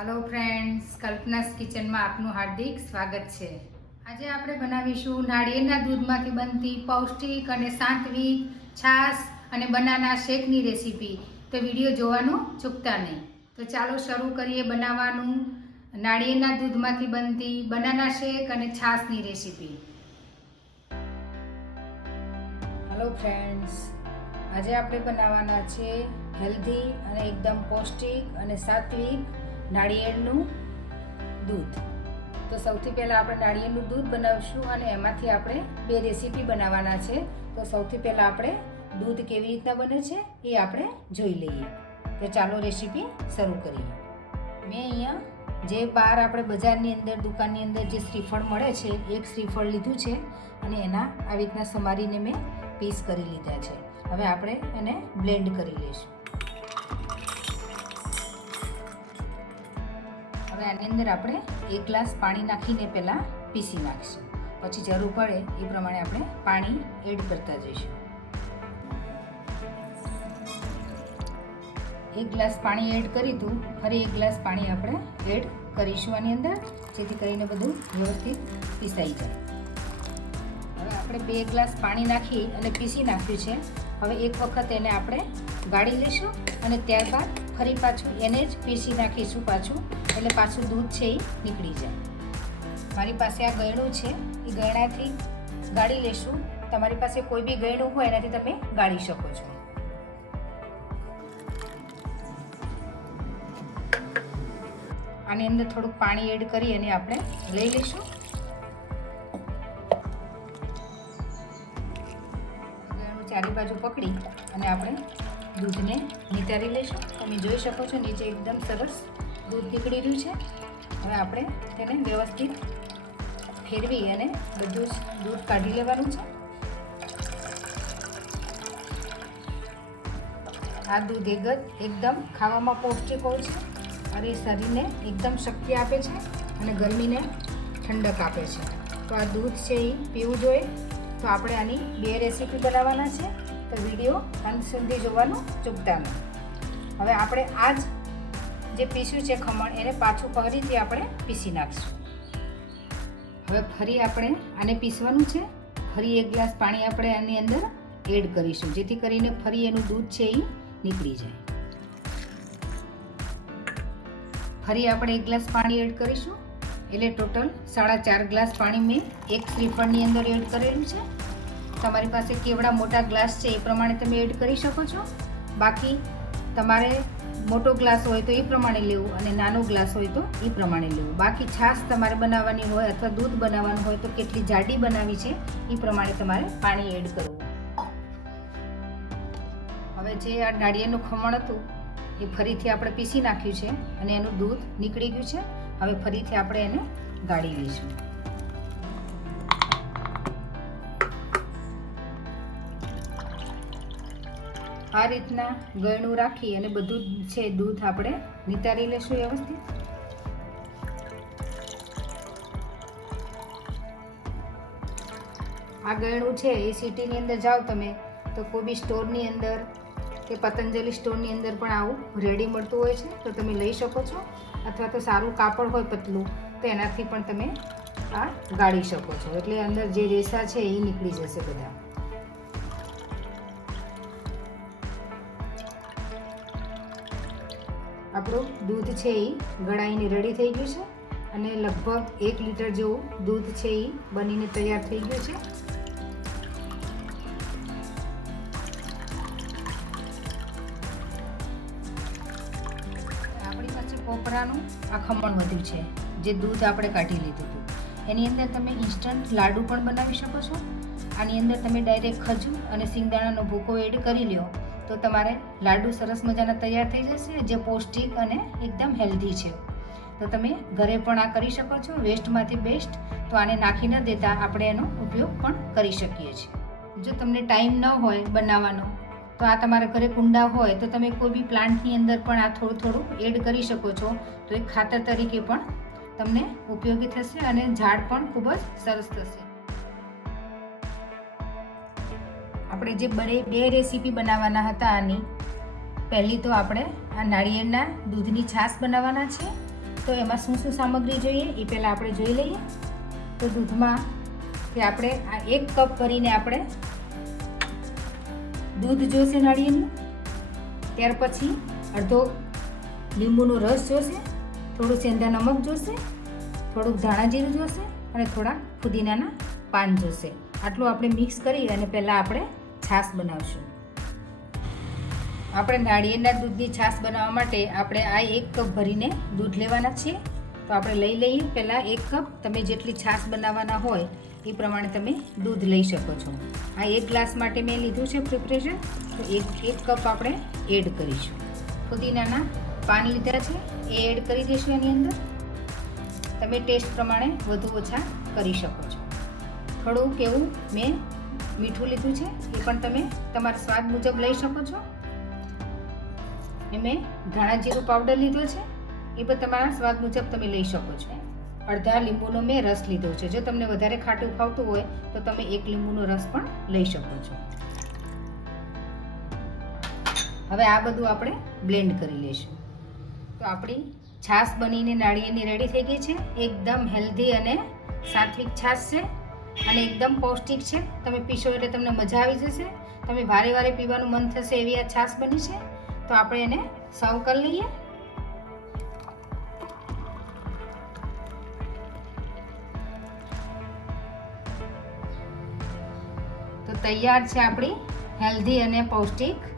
Hello friends, Kalpana's kitchen में आपનું हार्दिक स्वागत है। आज આપણે બનાવીશું નાળિયેરના દૂધમાંથી બનતી પૌષ્ટિક અને સાત્વિક છાશ અને બનાના શેકની રેસીપી। તો વિડિયો જોવાનું ચૂકતા નહીં। તો ચાલો શરૂ કરીએ બનાવવાનું નાળિયેરના દૂધમાંથી બનતી બનાના શેક અને છાશની રેસીપી। हेलो फ्रेंड्स, आज આપણે બનાવવાના છે હેલ્ધી અને એકદમ પૌષ્ટિક અને સાત્વિક નાળિયેરનું દૂધ। તો સૌથી પહેલાં આપણે નાળિયેરનું દૂધ બનાવીશું અને એમાંથી આપણે બે રેસીપી બનાવવાના છે। તો સૌથી પહેલાં આપણે દૂધ કેવી રીતના બને છે એ આપણે જોઈ લઈએ। તો ચાલો રેસીપી શરૂ કરીએ। મેં અહીંયા જે બહાર આપણે બજારની અંદર દુકાનની અંદર જે શ્રીફળ મળે છે એક શ્રીફળ લીધું છે અને એના આવી રીતના સમારીને મેં પીસ કરી લીધા છે। હવે આપણે એને બ્લેન્ડ કરી લઈશું। હવે આની અંદર આપણે 1 ગ્લાસ પાણી નાખીને પહેલાં પીસી નાખીશું, પછી જરૂર પડે એ પ્રમાણે આપણે પાણી એડ કરતા જઈશું। 1 ગ્લાસ પાણી એડ કરીશું, ફરી 1 ગ્લાસ પાણી આપણે એડ કરીશું આની અંદર, જેથી કરીને બધું વ્યવસ્થિત પીસાઈ જાય। હવે આપણે 2 ગ્લાસ પાણી નાખી અને પીસી નાખ્યું છે। હવે એક વખત એને આપણે ગાળી લઈશું અને ત્યારબાદ ફરી પાછું એને જ પીસી નાખીશું પાછું, એટલે પાછું દૂધ છે એ નીકળી જાય। મારી પાસે આ ગળણું છે, એ ગળણાથી ગાળી લેશું। તમારી પાસે કોઈ બી ગળણું હોય એનાથી તમે ગાળી શકો છો। આની અંદર થોડુંક પાણી એડ કરી અને આપણે લઈ લઈશું। ગળણું ચારે બાજુ પકડી અને આપણે દૂધને નિતારી લઈશું। તમે જોઈ શકો છો નીચે એકદમ સરસ દૂધ નીકળી રહ્યું છે। હવે આપણે તેને વ્યવસ્થિત ફેરવી અને બધું જ દૂધ કાઢી લેવાનું છે। આ દૂધ એકદમ ખાવામાં પૌષ્ટિક હોય છે અને શરીરને એકદમ શક્તિ આપે છે અને ગરમીને ઠંડક આપે છે। તો આ દૂધ છે એ પીવું જોઈએ। તો આપણે આની બે રેસીપી બનાવવાના છે, તો વિડીયો અંત સુધી જોવાનું ચૂકતા નહીં। હવે આપણે આ જ જે પીસ્યું છે ખમણ એને પાછું ફરીથી આપણે પીસી નાખીશું। હવે ફરી આપણે આને પીસવાનું છે। ફરી 1 ગ્લાસ પાણી આપણે આની અંદર એડ કરીશું, જેથી કરીને ફરી એનું દૂધ છે એ નીકળી જાય। ફરી આપણે 1 ગ્લાસ પાણી એડ કરીશું, એટલે ટોટલ 4.5 ગ્લાસ પાણી મેં એક શ્રીફળની અંદર એડ કરેલું છે। તમારી પાસે કેવડા મોટા ગ્લાસ છે એ પ્રમાણે તમે એડ કરી શકો છો। બાકી તમારે મોટો ગ્લાસ હોય તો એ પ્રમાણે લેવું અને નાનો ગ્લાસ હોય તો એ પ્રમાણે લેવું। બાકી છાશ તમારે બનાવવાની હોય અથવા દૂધ બનાવવાનું હોય તો કેટલી જાડી બનાવી છે એ પ્રમાણે તમારે પાણી એડ કરવું। હવે જે આ નાળિયેરનું ખમણ હતું એ ફરીથી આપણે પીસી નાખ્યું છે અને એનું દૂધ નીકળી ગયું છે। હવે ફરીથી આપણે એને ગાળી લઈશું। આ રીતના ગળણું રાખી અને બધું છે દૂધ આપણે નિતારી લેશું વ્યવસ્થિત। આ ગળણું છે એ સિટીની અંદર જાઓ તમે તો કોઈ બી સ્ટોરની અંદર કે પતંજલિ સ્ટોરની અંદર પણ આવું રેડી મળતું હોય છે, તો તમે લઈ શકો છો। અથવા તો સારું કાપડ હોય પતલું તો એનાથી પણ તમે આ ગાળી શકો છો, એટલે અંદર જે રેસા છે એ નીકળી જશે બધા। આપણું દૂધ છે એ ગળાઈને રેડી થઈ ગયું છે અને લગભગ 1 લીટર જેવું દૂધ છે એ બનીને તૈયાર થઈ ગયું છે। આપણી પાસે કોપરાનું આ ખમણ વધ્યું છે, જે દૂધ આપણે કાઢી લીધું હતું, એની અંદર તમે ઇન્સ્ટન્ટ લાડુ પણ બનાવી શકો છો। આની અંદર તમે ડાયરેક્ટ ખજૂર અને સિંગદાણાનો ભૂકો એડ કરી લો તો તમારે લાડુ સરસ મજાના તૈયાર થઈ જશે, જે પૌષ્ટિક અને એકદમ હેલ્ધી છે। તો તમે ઘરે પણ આ કરી શકો છો, વેસ્ટમાંથી બેસ્ટ। તો આને નાખી ન દેતા આપણે એનો ઉપયોગ પણ કરી શકીએ છીએ। જો તમને ટાઈમ ન હોય બનાવવાનો તો આ તમારા ઘરે કુંડા હોય તો તમે કોઈ બી પ્લાન્ટની અંદર પણ આ થોડું થોડું એડ કરી શકો છો, તો એક ખાતર તરીકે પણ તમને ઉપયોગી થશે અને ઝાડ પણ ખૂબ જ સરસ થશે। આપણે જે બે રેસીપી બનાવવાના હતા આની, પહેલી તો આપણે આ નાળિયેરના દૂધની છાશ બનાવવાના છે તો એમાં શું શું સામગ્રી જોઈએ એ પહેલાં આપણે જોઈ લઈએ. તો દૂધમાં કે આપણે આ 1 કપ ભરીને આપણે દૂધ જોશે નાળિયેરનું, ત્યાર પછી અડધો લીંબુનો રસ જોશે, થોડું સેંધા નમક જોશે, થોડુંક ધાણા જીરું જોશે અને થોડા ફુદીનાના પાન જોશે. આટલું આપણે મિક્સ કરી અને પહેલાં આપણે છાશ બનાવશું. આપણે નાળિયેરના દૂધની છાશ બનાવવા માટે આપણે આ 1 કપ ભરીને દૂધ લેવાના છીએ. તો આપણે લઈ લઈએ પહેલાં 1 કપ. તમે જેટલી છાશ બનાવવાના હોય એ પ્રમાણે તમે દૂધ લઈ શકો છો. આ 1 ગ્લાસ માટે મેં લીધું છે પ્રિપરેશન, તો 1 કપ આપણે એડ કરીશું. ફુદીનાના પાન લીધા છે એ એડ કરી દઈશું એની અંદર. તમે ટેસ્ટ પ્રમાણે વધુ ઓછા કરી શકો છો. થોડું કેવું મેં મીઠું લીધું છે એ પણ તમે તમારા સ્વાદ મુજબ લઈ શકો છો. મેં ધાણા જીરું પાવડર લીધો છે એ પણ તમારા સ્વાદ મુજબ તમે લઈ શકો છો. અડધા લીંબુનો મેં રસ લીધો છે. જો તમને વધારે ખાટું ખાવતું હોય તો તમે 1 લીંબુનો રસ પણ લઈ શકો છો. હવે આ બધું આપણે બ્લેન્ડ કરી લઈશું. તો આપણી છાશ બનીને નાળિયેરની રેડી થઈ ગઈ છે. એકદમ હેલ્ધી અને સાત્વિક છાશ છે અને એકદમ પૌષ્ટિક છે. તમે પીશો એટલે તમને મજા આવી જશે. તમે વારે વારે પીવાનું મન થશે એવી આ છાશ બની છે. તો આપણે એને સર્વ કરી લઈએ. તો તૈયાર છે આપણી હેલ્ધી અને પૌષ્ટિક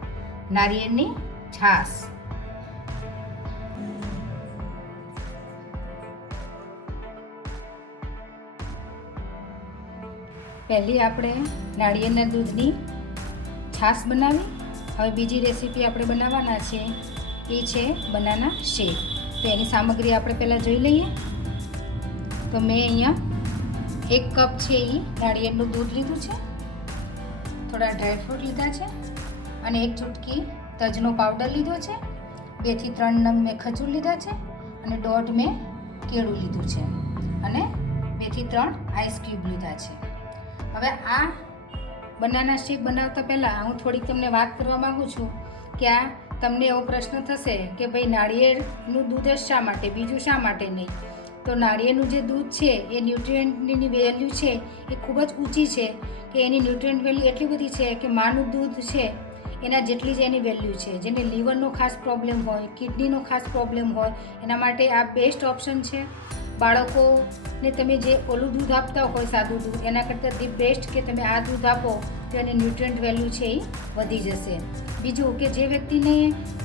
નારિયેળની છાશ. પહેલી આપણે નાળિયેરના દૂધની છાશ બનાવી. હવે બીજી રેસીપી આપણે બનાવવાના છે એ છે બનાના શેક. તો એની સામગ્રી આપણે પહેલાં જોઈ લઈએ. તો મેં અહીંયા 1 કપ છે એ નાળિયેરનું દૂધ લીધું છે, થોડા ડ્રાયફ્રૂટ લીધા છે અને 1 ચૂટકી તજનો પાવડર લીધો છે, 2 થી 3 નંગ મેં ખજૂર લીધા છે અને 1.5 મેં કેળું લીધું છે અને 2 થી 3 આઈસ ક્યુબ લીધા છે. હવે આ બનાના શેક બનાવતા પહેલાં હું થોડીક તમને વાત કરવા માગું છું કે આ તમને એવો પ્રશ્ન થશે કે ભાઈ નાળિયેરનું દૂધ જ શા માટે, બીજું શા માટે નહીં. તો નાળિયેરનું જે દૂધ છે એ ન્યુટ્રિયન્ટની વેલ્યુ છે એ ખૂબ જ ઊંચી છે કે એની ન્યુટ્રિયન્ટ વેલ્યુ એટલી બધી છે કે માનું દૂધ છે એના જેટલી જ એની વેલ્યુ છે. જેને લીવરનો ખાસ પ્રોબ્લેમ હોય, કિડનીનો ખાસ પ્રોબ્લેમ હોય એના માટે આ બેસ્ટ ઓપ્શન છે. બાળકોને તમે જે ઓલું દૂધ આપતા હોય સાદું દૂધ એના કરતાં ધી બેસ્ટ કે તમે આ દૂધ આપો તો એની ન્યુટ્રિયન્ટ વેલ્યુ છે એ વધી જશે. બીજું કે જે વ્યક્તિને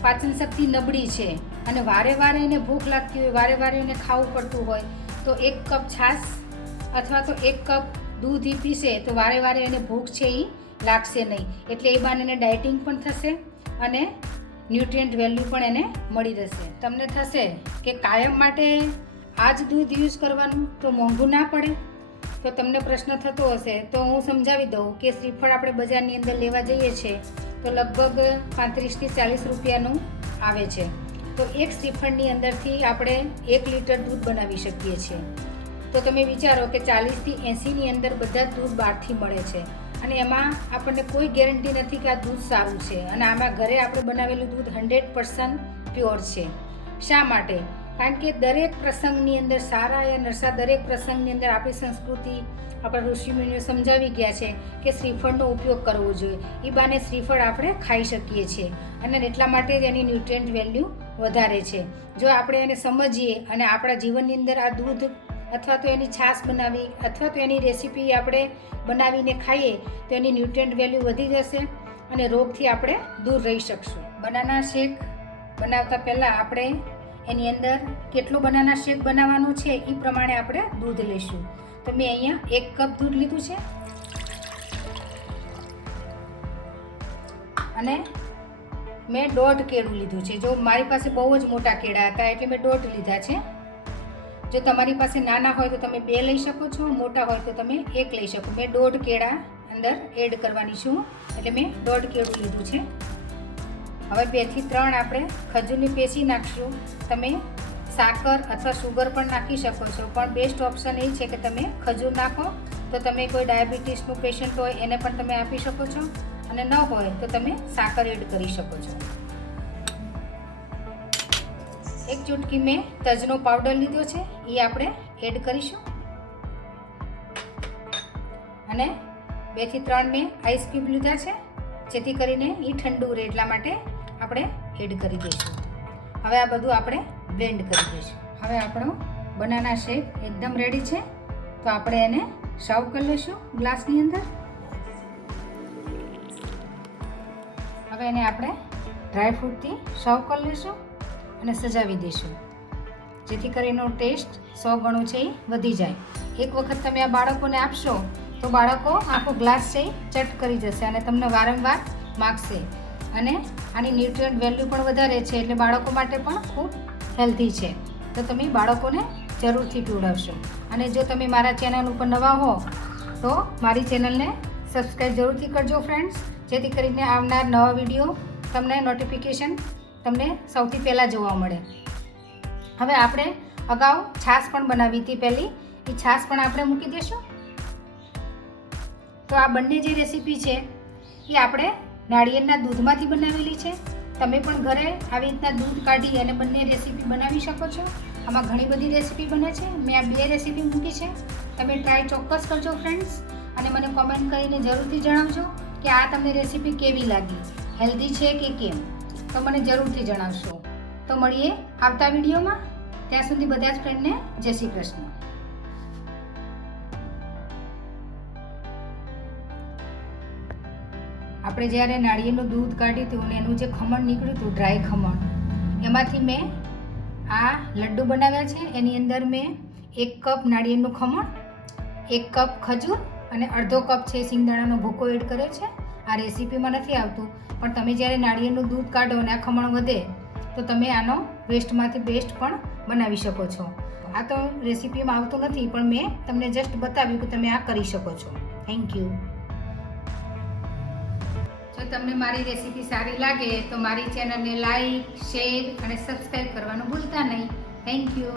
પાચન શક્તિ નબળી છે અને વારે વારે એને ભૂખ લાગતી હોય, વારે વારે એને ખાવું પડતું હોય તો 1 કપ છાશ અથવા તો 1 કપ દૂધ એ પીશે તો વારે વારે એને ભૂખ છે એ લાગશે નહીં. એટલે એ બાને એને ડાયટિંગ પણ થશે અને ન્યુટ્રિયન્ટ વેલ્યુ પણ એને મળી રહેશે. તમને થશે કે કાયમ માટે આ જ દૂધ યુઝ કરવાનું તો મોંઘું ના પડે. તો તમને પ્રશ્ન થતો હશે તો હું સમજાવી દઉં કે શ્રીફળ આપણે બજારની અંદર લેવા જઈએ છીએ તો લગભગ 35 થી 40 રૂપિયાનું આવે છે. તો એક શ્રીફળની અંદરથી આપણે 1 લીટર દૂધ બનાવી શકીએ છીએ. તો તમે વિચારો કે 40 થી 80ની અંદર બધા જ દૂધ બહારથી મળે છે અને એમાં આપણને કોઈ ગેરંટી નથી કે આ દૂધ સારું છે. અને આમાં ઘરે આપણે બનાવેલું દૂધ 100% પ્યોર છે. શા માટે? કારણ કે દરેક પ્રસંગની અંદર સારા યા નરસા દરેક પ્રસંગની અંદર આપણી સંસ્કૃતિ આપણા ઋષિમુનિઓ સમજાવી ગયા છે કે શ્રીફળનો ઉપયોગ કરવો જોઈએ. એ બાને શ્રીફળ આપણે ખાઈ શકીએ છીએ અને એટલા માટે જ એની ન્યુટ્રિયન્ટ વેલ્યુ વધારે છે. જો આપણે એને સમજીએ અને આપણા જીવનની અંદર આ દૂધ અથવા તો એની છાશ બનાવી અથવા તો એની રેસીપી આપણે બનાવીને ખાઈએ તો એની ન્યુટ્રિયન્ટ વેલ્યુ વધી જશે અને રોગથી આપણે દૂર રહી શકશું. બનાના શેક બનાવતા પહેલાં આપણે એની અંદર કેટલું બનાના શેક બનાવવાનું છે એ પ્રમાણે આપણે દૂધ લઈશું. તો મેં અહીંયા 1 કપ દૂધ લીધું છે અને મેં 1.5 કેળું લીધું છે. જો મારી પાસે બહુ જ મોટા કેળા હતા એટલે મેં 1.5 લીધા છે. જો તમારી પાસે નાના હોય તો તમે 2 લઈ શકો છો, મોટા હોય તો તમે 1 લઈ શકો. મેં 1.5 કેળા અંદર એડ કરવાની છું એટલે મેં 1.5 કેળું લીધું છે. હવે 2 થી 3 આપણે ખજૂરની પેસી નાખીશું. તમે સાકર અથવા સુગર પણ નાખી શકો છો, પણ બેસ્ટ ઓપ્શન એ છે કે તમે ખજૂર નાખો. તો તમે કોઈ ડાયાબિટીસનું પેશન્ટ હોય એને પણ તમે આપી શકો છો અને ન હોય તો તમે સાકર એડ કરી શકો છો. 1 ચૂટકી મેં તજનો પાવડર લીધો છે, એ આપણે એડ કરીશું. અને 2 થી 3 મેં આઈસ ક્યુબ લીધા છે, જેથી કરીને એ ઠંડુ રહે એટલા માટે આપણે એડ કરી દઈશું. હવે આ બધું આપણે બ્લેન્ડ કરી દઈશું. હવે આપણો બનાના શેક એકદમ રેડી છે, તો આપણે એને સર્વ કરી લઈશું ગ્લાસની અંદર. હવે એને આપણે ડ્રાયફ્રૂટથી સર્વ કરી લઈશું અને સજાવી દઈશું, જેથી કરીને ટેસ્ટ 100 ગણો છે એ વધી જાય. એક વખત તમે આ બાળકોને આપશો તો બાળકો આખો ગ્લાસ છે ચટ કરી જશે અને તમને વારંવાર માગશે. અને આની ન્યુટ્રિયન્ટ વેલ્યુ પણ વધારે છે, એટલે બાળકો માટે પણ ખૂબ હેલ્ધી છે. તો તમે બાળકોને જરૂરથી પીવડાવશો. અને જો તમે મારા ચેનલ ઉપર નવા હો તો મારી ચેનલને સબસ્ક્રાઈબ જરૂરથી કરજો ફ્રેન્ડ્સ, જેથી કરીને આવનાર નવા વિડીયો તમને નોટિફિકેશન તમને સૌથી પહેલાં જોવા મળે. હવે આપણે અગાઉ છાશ પણ બનાવી હતી પહેલી, એ છાશ પણ આપણે મૂકી દઈશું. તો આ બંને જે રેસીપી છે એ આપણે નાળિયેરના દૂધમાંથી બનાવેલી છે. તમે પણ ઘરે આવી રીતના દૂધ કાઢી અને બંને રેસીપી બનાવી શકો છો. આમાં ઘણી બધી રેસીપી બને છે. મેં આ 2 રેસીપી મૂકી છે. તમે ટ્રાય ચોક્કસ કરજો ફ્રેન્ડ્સ, અને મને કોમેન્ટ કરીને જરૂરથી જણાવજો કે આ તમને રેસીપી કેવી લાગી, હેલ્ધી છે કે કેમ, તો મને જરૂરથી જણાવશો. તો મળીએ આવતા વિડીયોમાં. ત્યાં સુધી બધા જ ફ્રેન્ડને જય શ્રી કૃષ્ણ. આપણે જ્યારે નાળિયેરનું દૂધ કાઢ્યું હતું અને એનું જે ખમણ નીકળ્યું હતું, ડ્રાય ખમણ, એમાંથી મેં આ લડ્ડુ બનાવ્યા છે. એની અંદર મેં 1 કપ નાળિયેરનું ખમણ, 1 કપ ખજૂર અને અડધો કપ છે સિંગદાણાનો ભૂકો એડ કર્યો છે. આ રેસીપીમાં નથી આવતું, પણ તમે જ્યારે નાળિયેરનું દૂધ કાઢો અને આ ખમણ વધે તો તમે આનો વેસ્ટમાંથી બેસ્ટ પણ બનાવી શકો છો. આ તો રેસીપીમાં આવતું નથી, પણ મેં તમને જસ્ટ બતાવ્યું કે તમે આ કરી શકો છો. Thank you. જો તમને મારી રેસીપી સારી લાગે તો મારી ચેનલને લાઈક, શેર અને સબસ્ક્રાઈબ કરવાનું ભૂલતા નહીં. Thank you.